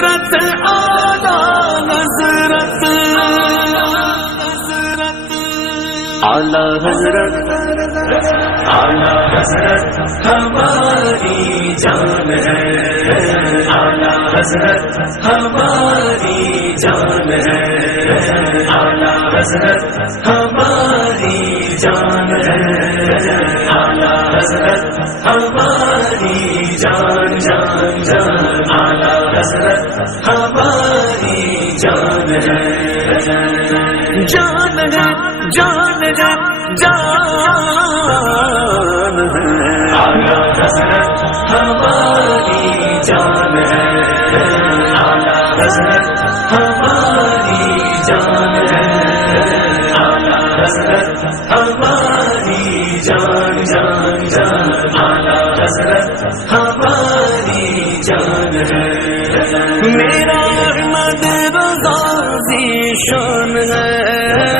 حضرت اعلی حضرت اعلی حضرت اعلی حضرت ہماری جان ہے، اعلی حضرت ہماری جان ہے، اعلی حضرت ہماری جان ہے، اعلی حضرت ہماری جان جان جان، اعلی حضرت ہماری جان ہے، جان ہے جان ہے جان ہے، اعلی حضرت ہماری جان ہے، اعلی حضرت ہماری جان ہے، اعلی حضرت ہماری جان جان جان، اعلی حضرت ہماری جان ہے، میرا احمد رضا ذی شان ہے،